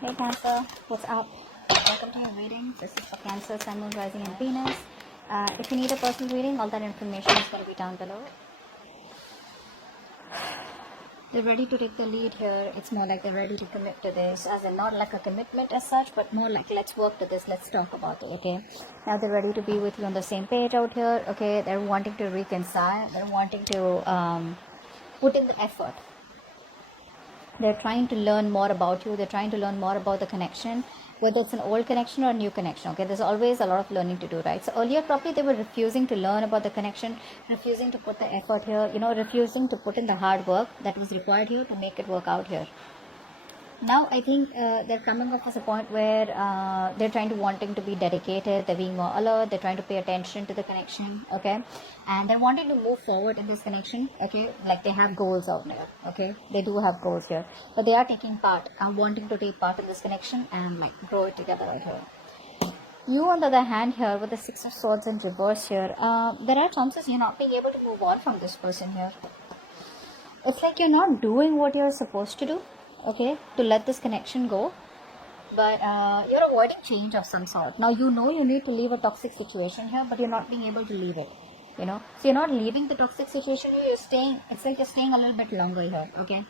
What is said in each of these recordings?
Hey Cancer, what's up? Welcome to your reading. This is for Cancer, Sun, Moon, Rising and Venus. If you need a personal reading, all that information is going to be down below. They're ready to take the lead here. It's more like they're ready to commit to this, as in not like a commitment as such, but more like let's work to this, let's talk about it, okay? Now they're ready to be with you on the same page out here, okay? They're wanting to reconcile, they're wanting to put in the effort. They're trying to learn more about you. They're trying to learn more about the connection, whether it's an old connection or a new connection. Okay, there's always a lot of learning to do, right? So earlier, probably they were refusing to learn about the connection, refusing to put the effort here, refusing to put in the hard work that was required here to make it work out here. Now I think they're coming up as a point where they're wanting to be dedicated, they're being more alert, they're trying to pay attention to the connection, okay, and they're wanting to move forward in this connection, okay, like they have goals out there, okay, they do have goals here, but they are taking part, wanting to take part in this connection and like grow it together right here. You, on the other hand, here with the Six of Swords in reverse here, there are chances you're not being able to move on from this person here. It's like you're not doing what you're supposed to do, okay, to let this connection go, but you're avoiding change of some sort. Now you know you need to leave a toxic situation here, but you're not being able to leave it, so you're not leaving the toxic situation here, you're staying. It's like you're staying a little bit longer here, okay.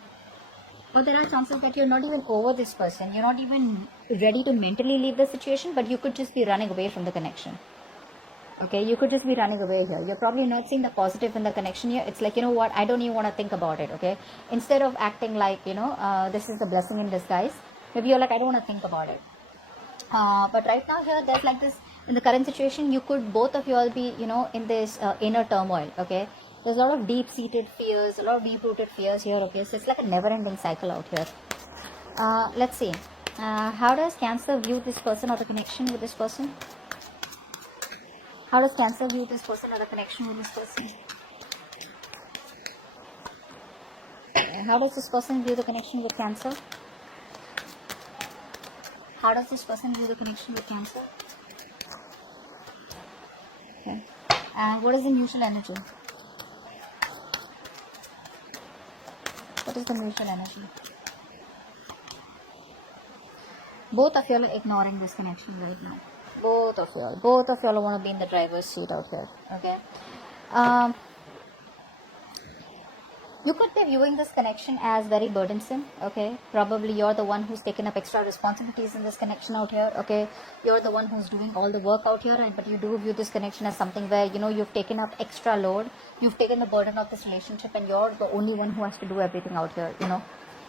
But there are chances that you're not even over this person, you're not even ready to mentally leave the situation, but you could just be running away from the connection. Okay, you could just be running away here. You're probably not seeing the positive in the connection here. It's like, you know what, I don't even want to think about it, okay? Instead of acting like, this is the blessing in disguise, maybe you're like, I don't want to think about it. But right now here, there's like this, in the current situation, you could, both of you all be, in this inner turmoil, okay? There's a lot of deep-seated fears, a lot of deep-rooted fears here, okay? So it's like a never-ending cycle out here. Let's see. How does Cancer view this person or the connection with this person? How does Cancer view this person or the connection with this person? How does this person view the connection with Cancer? How does this person view the connection with Cancer? Okay. And what is the mutual energy? What is the mutual energy? Both of you are ignoring this connection right now. Both of y'all want to be in the driver's seat out here, okay? You could be viewing this connection as very burdensome, okay? Probably you're the one who's taken up extra responsibilities in this connection out here, okay? You're the one who's doing all the work out here, but you do view this connection as something where, you've taken up extra load, you've taken the burden of this relationship, and you're the only one who has to do everything out here,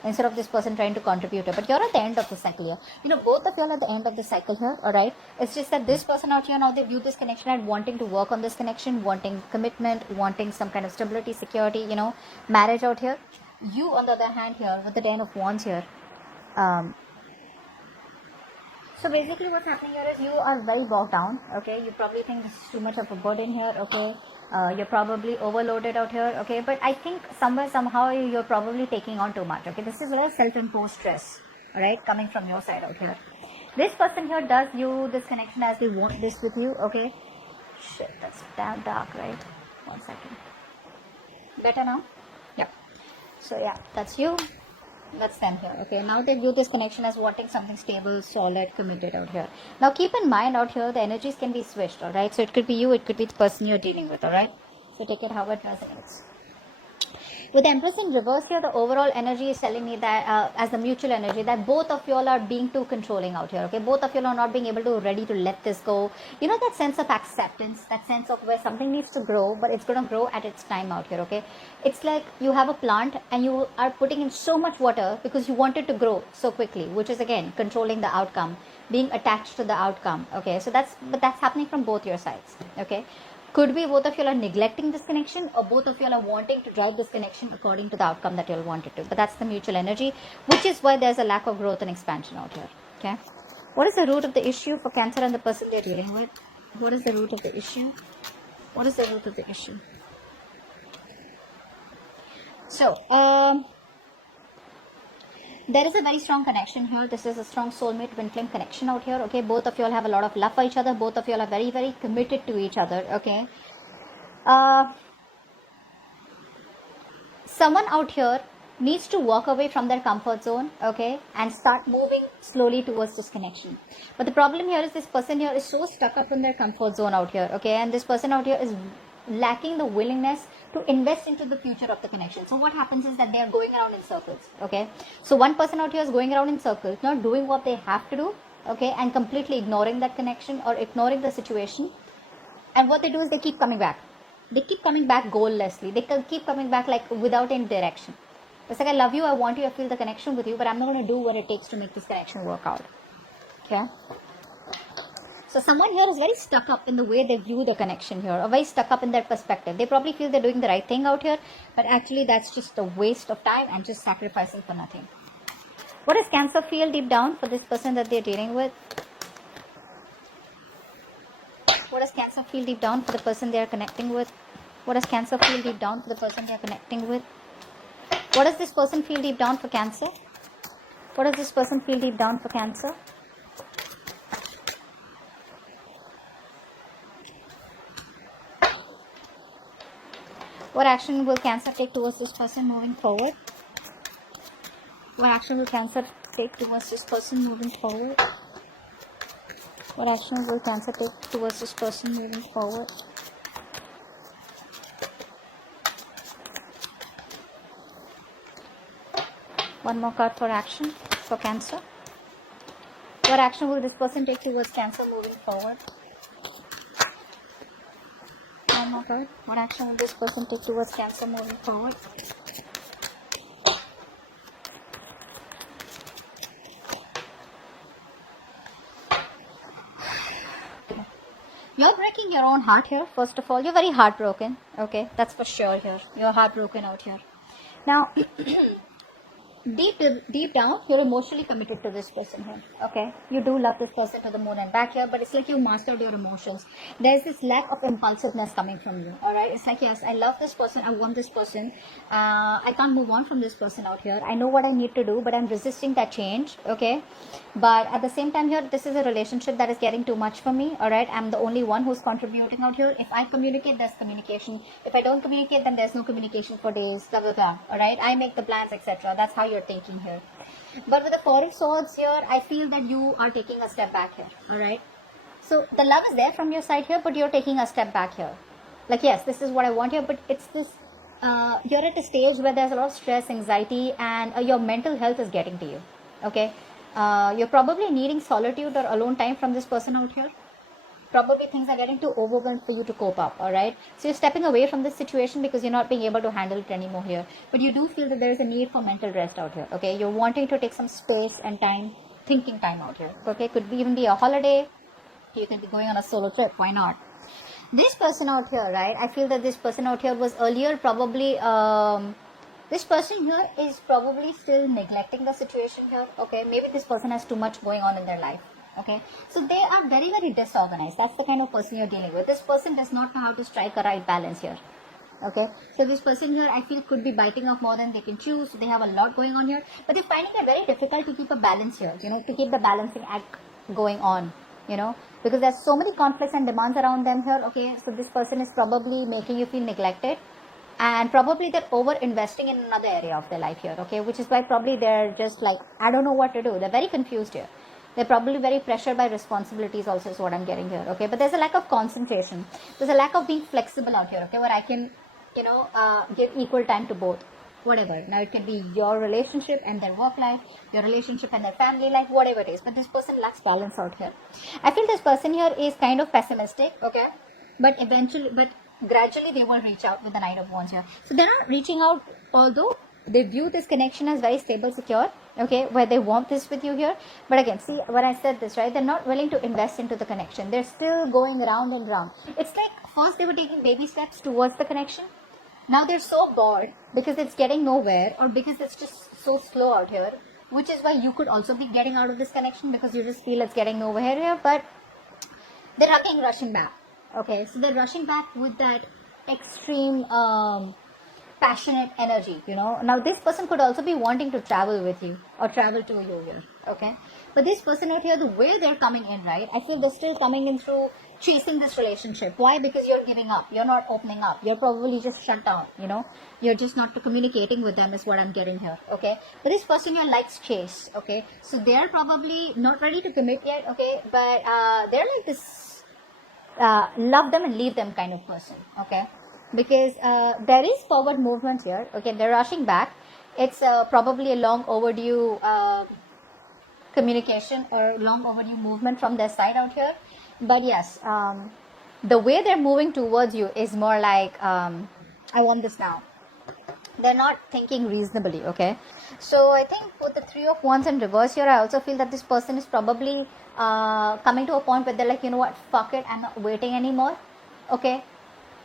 instead of this person trying to contribute it. But you're at the end of the cycle here. Both of you are at the end of the cycle here, alright? It's just that this person out here, now they view this connection and wanting to work on this connection, wanting commitment, wanting some kind of stability, security, marriage out here. You, on the other hand here, with the Ten of Wands here, so basically what's happening here is you are very bogged down, okay? You probably think this is too much of a burden here, okay? You're probably overloaded out here, okay? But I think somehow you're probably taking on too much, okay? This is a self-imposed stress, alright, coming from your side out here. This person here does view this connection as they want this with you, okay? Shit, that's damn dark, right? 1 second. Better now? Yeah. So yeah, that's you. That's them here, okay? Now they view this connection as wanting something stable, solid, committed out here. Now keep in mind out here, the energies can be switched, alright? So it could be you, it could be the person you're dealing with, alright? So take it how it resonates. With the Empress in reverse here, the overall energy is telling me that as the mutual energy, that both of you all are being too controlling out here, okay? Both of you all are not being able to ready to let this go. That sense of acceptance, that sense of where something needs to grow, but it's going to grow at its time out here, okay? It's like you have a plant and you are putting in so much water because you want it to grow so quickly, which is again controlling the outcome, being attached to the outcome, okay? So that's happening from both your sides, okay? Could be both of you are neglecting this connection, or both of you are wanting to drive this connection according to the outcome that you all wanted to. But that's the mutual energy, which is why there's a lack of growth and expansion out here. Okay. What is the root of the issue for Cancer and the person they're dealing with? What is the root of the issue? What is the root of the issue? So, there is a very strong connection here. This is a strong soulmate twin flame connection out here, okay? Both of you all have a lot of love for each other. Both of you all are very, very committed to each other, okay? Someone out here needs to walk away from their comfort zone, okay, and start moving slowly towards this connection. But the problem here is this person here is so stuck up in their comfort zone out here, okay, and this person out here is lacking the willingness to invest into the future of the connection. So what happens is that they are going around in circles, okay. So one person out here is going around in circles, not doing what they have to do, okay, and completely ignoring that connection or ignoring the situation. And what they do is they keep coming back. They keep coming back goallessly. They keep coming back like without any direction. It's like, I love you, I want you, I feel the connection with you, but I'm not going to do what it takes to make this connection work out. Okay. So someone here is very stuck up in the way they view the connection here, or very stuck up in their perspective. They probably feel they're doing the right thing out here, but actually that's just a waste of time and just sacrificing for nothing. What does Cancer feel deep down for this person that they're dealing with? What does Cancer feel deep down for the person they are connecting with? What does Cancer feel deep down for the person they are connecting with? What does this person feel deep down for Cancer? What does this person feel deep down for Cancer? What action will Cancer take towards this person moving forward? What action will Cancer take towards this person moving forward? What action will Cancer take towards this person moving forward? One more card for action for Cancer. What action will this person take towards Cancer moving forward? One more card. What action will this person take towards Cancer moving forward? You're breaking your own heart here, first of all. You're very heartbroken. Okay, that's for sure here. You're heartbroken out here. Now, deep down, you're emotionally committed to this person here. Okay, you do love this person to the moon and back here, but it's like you mastered your emotions. There's this lack of impulsiveness coming from you. All right, it's like, yes, I love this person, I want this person, I can't move on from this person out here. I know what I need to do, but I'm resisting that change. Okay, but at the same time here, this is a relationship that is getting too much for me. All right, I'm the only one who's contributing out here. If I communicate, there's communication. If I don't communicate, then there's no communication for days, blah blah blah. All right, I make the plans, etc. That's how you're thinking here. But with the Four of Swords here, I feel that you are taking a step back here. All right, so the love is there from your side here, but you're taking a step back here. Like, yes, this is what I want here, but it's this you're at a stage where there's a lot of stress, anxiety, and your mental health is getting to you. Okay, you're probably needing solitude or alone time from this person out here. Probably things are getting too overwhelmed for you to cope up. All right, so you're stepping away from this situation because you're not being able to handle it anymore here. But you do feel that there is a need for mental rest out here. Okay, you're wanting to take some space and time, thinking time out here. Okay, could be even be a holiday. You can be going on a solo trip. Why not? This person out here, right? I feel that this person out here was earlier probably. This person here is probably still neglecting the situation here. Okay, maybe this person has too much going on in their life. Okay, so they are very, very disorganized. That's the kind of person you're dealing with. This person does not know how to strike a right balance here. Okay, so this person here, I feel, could be biting off more than they can chew. So they have a lot going on here, but they're finding it very difficult to keep a balance here. You know, to keep the balancing act going on. You know, because there's so many conflicts and demands around them here. Okay, so this person is probably making you feel neglected, and probably they're over investing in another area of their life here. Okay, which is why probably they're just like, I don't know what to do. They're very confused here. They're probably very pressured by responsibilities also is what I'm getting here. Okay, but there's a lack of concentration. There's a lack of being flexible out here. Okay, where I can, you know, give equal time to both. Whatever. Now it can be your relationship and their work life, your relationship and their family life, whatever it is. But this person lacks balance out here. I feel this person here is kind of pessimistic. Okay, but gradually they will reach out with the Knight of Wands here. So they're not reaching out, although they view this connection as very stable, secure. Okay, where they want this with you here. But again, see, when I said this, right, they're not willing to invest into the connection. They're still going round and round. It's like first they were taking baby steps towards the connection. Now they're so bored because it's getting nowhere, or because it's just so slow out here, which is why you could also be getting out of this connection because you just feel it's getting nowhere here. But they're rushing back. Okay, so they're rushing back with that extreme passionate energy, you know. Now this person could also be wanting to travel with you or travel to you here, okay. But this person out here, the way they're coming in, right, I feel they're still coming in through chasing this relationship. Why? Because you're giving up, you're not opening up, you're probably just shut down, you know, you're just not communicating with them is what I'm getting here, okay. But this person here likes chase, okay, so they're probably not ready to commit yet, okay, but they're like this love them and leave them kind of person, okay, because there is forward movement here, okay, they're rushing back. It's probably a long overdue communication or long overdue movement from their side out here. But yes, the way they're moving towards you is more like I want this now. They're not thinking reasonably, okay. So I think with the 3 of Wands in reverse here, I also feel that this person is probably coming to a point where they're like, you know what, fuck it, I'm not waiting anymore, okay.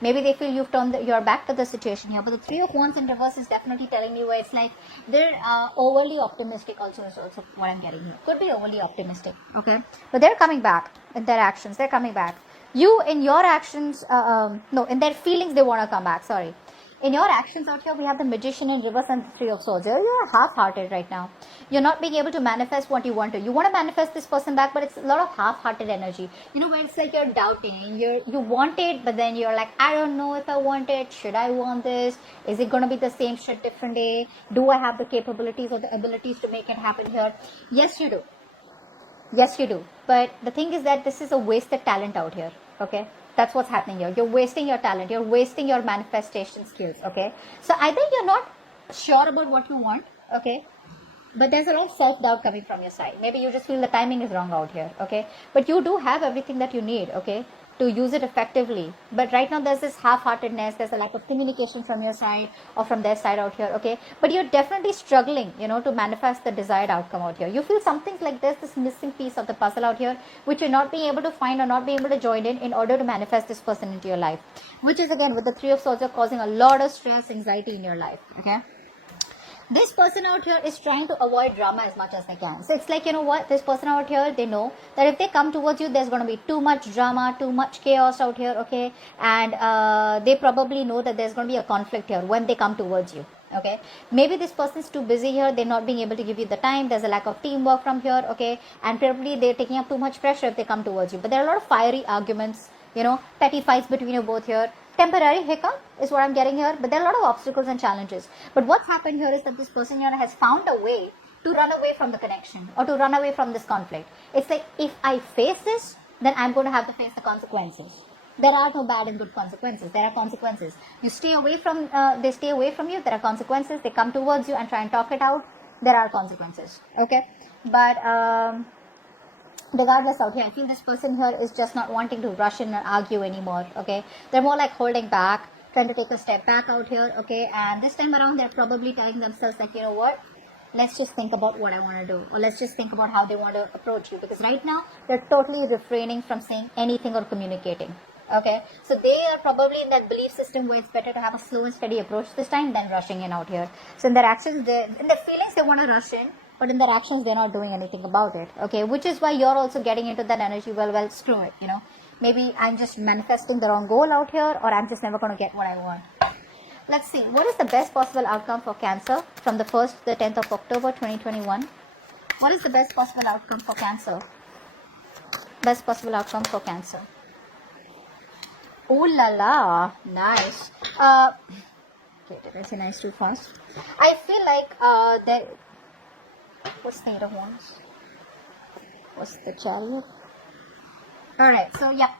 Maybe they feel you've turned your back to the situation here. But the 3 of Wands in reverse is definitely telling me where it's like they're overly optimistic also is also what I'm getting here. Could be overly optimistic, okay. But they're coming back in their actions. They're coming back. You in your actions, no, in their feelings they want to come back, sorry. In your actions out here, we have the Magician in reverse and the 3 of Swords. You're half-hearted right now. You're not being able to manifest what you want to. You want to manifest this person back, but it's a lot of half-hearted energy. You know, where it's like you're doubting. You want it, but then you're like, I don't know if I want it. Should I want this? Is it going to be the same shit different day? Do I have the capabilities or the abilities to make it happen here? Yes, you do. Yes, you do. But the thing is that this is a wasted talent out here, okay? That's what's happening here. You're wasting your talent. You're wasting your manifestation skills, okay? So either you're not sure about what you want, okay? But there's a lot of self-doubt coming from your side. Maybe you just feel the timing is wrong out here, okay? But you do have everything that you need, okay, to use it effectively. But right now there's this half-heartedness, there's a lack of communication from your side or from their side out here, okay? But you're definitely struggling, you know, to manifest the desired outcome out here. You feel something like there's this missing piece of the puzzle out here, which you're not being able to find or not being able to join in order to manifest this person into your life. Which is again, with the 3 of Swords, you're causing a lot of stress, anxiety in your life, okay? This person out here is trying to avoid drama as much as they can. So it's like, you know what, this person out here, they know that if they come towards you, there's going to be too much drama, too much chaos out here, okay? And they probably know that there's going to be a conflict here when they come towards you, okay? Maybe this person's too busy here, they're not being able to give you the time, there's a lack of teamwork from here, okay? And probably they're taking up too much pressure if they come towards you. But there are a lot of fiery arguments, you know, petty fights between you both here. Temporary hiccup is what I'm getting here, but there are a lot of obstacles and challenges. But what's happened here is that this person here has found a way to run away from the connection or to run away from this conflict. It's like, if I face this, then I'm going to have to face the consequences. There are no bad and good consequences. There are consequences. You stay away from, they stay away from you. There are consequences. They come towards you and try and talk it out. There are consequences. Okay, but regardless out here, I feel this person here is just not wanting to rush in and argue anymore, okay? They're more like holding back, trying to take a step back out here, okay? And this time around, they're probably telling themselves like, you know what? Let's just think about what I want to do, or let's just think about how they want to approach you, because right now, they're totally refraining from saying anything or communicating, okay? So they are probably in that belief system where it's better to have a slow and steady approach this time than rushing in out here. So in their actions, in their feelings, they want to rush in, but in their actions, they're not doing anything about it, okay? Which is why you're also getting into that energy, well, screw it, you know? Maybe I'm just manifesting the wrong goal out here, or I'm just never going to get what I want. Let's see, what is the best possible outcome for Cancer from the 1st to the 10th of October, 2021? What is the best possible outcome for Cancer? Best possible outcome for Cancer. Oh la la, nice. Okay, did I say nice too fast? I feel like there... What's the 8 of Wands? What's the Chariot? Alright, so yep.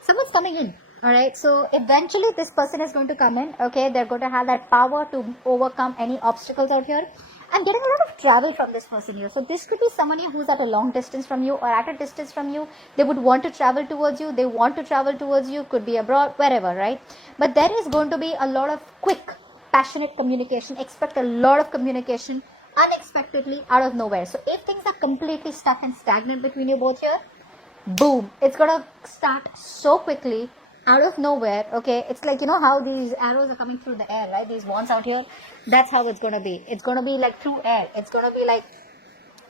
Someone's coming in. Alright, so eventually this person is going to come in. Okay, they're going to have that power to overcome any obstacles out here. I'm getting a lot of travel from this person here. So this could be someone here who's at a long distance from you or at a distance from you. They would want to travel towards you. They want to travel towards you. Could be abroad, wherever, right? But there is going to be a lot of quick, passionate communication. Expect a lot of communication unexpectedly out of nowhere. So if things are completely stuck and stagnant between you both here, boom, it's gonna start so quickly out of nowhere, okay? It's like, you know how these arrows are coming through the air, right? These wands out here, that's how it's gonna be. It's gonna be like through air. It's gonna be like,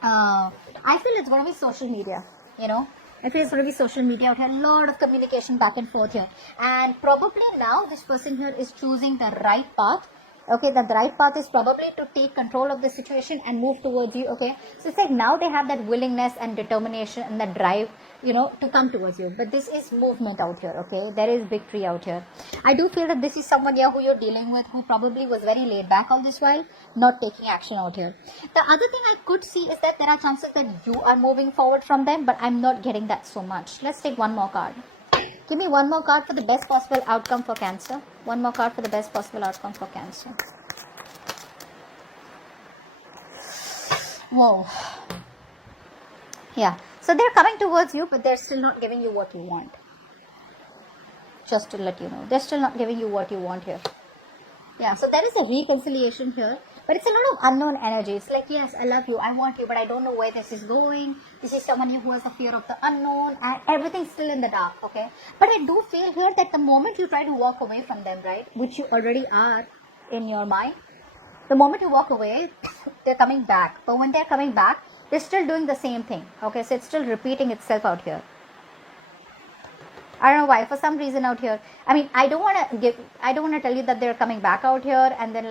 I feel it's gonna be social media, you know? I feel it's going to be social media out here, a lot of communication back and forth here. And probably now this person here is choosing the right path. Okay, the right path is probably to take control of the situation and move towards you. Okay, so it's like now they have that willingness and determination and the drive, to come towards you. But this is movement out here. Okay, there is victory out here. I do feel that this is someone here who you're dealing with who probably was very laid back all this while, not taking action out here. The other thing I could see is that there are chances that you are moving forward from them, but I'm not getting that so much. Let's take one more card. Give me one more card for the best possible outcome for Cancer. One more card for the best possible outcome for Cancer. Whoa. Yeah. So they're coming towards you, but they're still not giving you what you want. Just to let you know. They're still not giving you what you want here. Yeah. So there is a reconciliation here. But it's a lot of unknown energy. It's like, yes, I love you, I want you, but I don't know where this is going. This is someone who has a fear of the unknown, and everything's still in the dark, okay? But I do feel here that the moment you try to walk away from them, right, which you already are in your mind, the moment you walk away, they're coming back. But when they're coming back, they're still doing the same thing, okay? So it's still repeating itself out here. I don't know why, for some reason out here, I mean, I don't want to tell you that they're coming back out here and then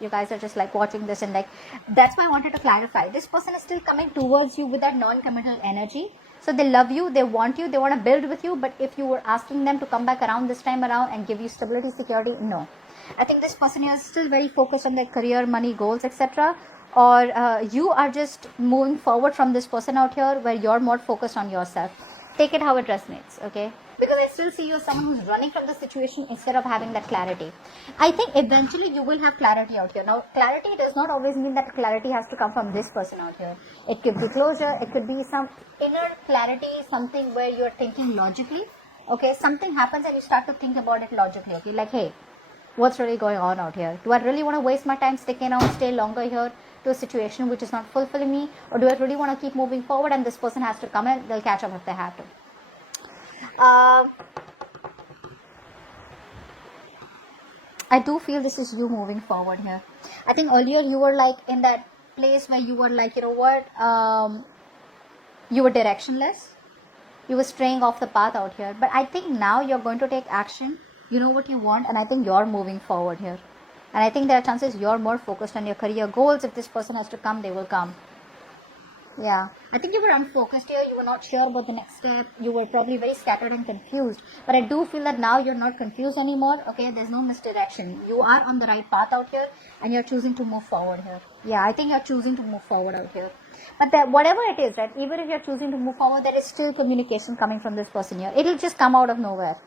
you guys are just watching this and that's why I wanted to clarify. This person is still coming towards you with that non-committal energy. So they love you, they want you, they want to build with you, but if you were asking them to come back around this time around and give you stability, security, no. I think this person is still very focused on their career, money, goals, etc. Or you are just moving forward from this person out here where you're more focused on yourself. Take it how it resonates, okay? Because I still see you as someone who's running from the situation instead of having that clarity. I think eventually you will have clarity out here. Now, clarity does not always mean that clarity has to come from this person out here. It could be closure, it could be some inner clarity, something where you're thinking logically. Okay, something happens and you start to think about it logically. Okay, like, hey, what's really going on out here? Do I really want to waste my time sticking around, stay longer here to a situation which is not fulfilling me? Or do I really want to keep moving forward and this person has to come and they'll catch up if they have to? I do feel this is you moving forward here. I think earlier you were in that place where you were you were directionless. You were straying off the path out here. But I think now you're going to take action. You know what you want, and I think you're moving forward here. And I think there are chances you're more focused on your career goals. If this person has to come, they will come. Yeah, I think you were unfocused here. You were not sure about the next step. You were probably very scattered and confused. But I do feel that now you're not confused anymore. Okay, there's no misdirection. You are on the right path out here and you're choosing to move forward here. Yeah, I think you're choosing to move forward out here. But whatever it is, right, even if you're choosing to move forward, there is still communication coming from this person here. It'll just come out of nowhere.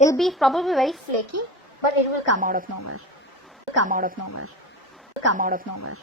It'll be probably very flaky, but it will come out of nowhere. Come out of nowhere. Come out of nowhere.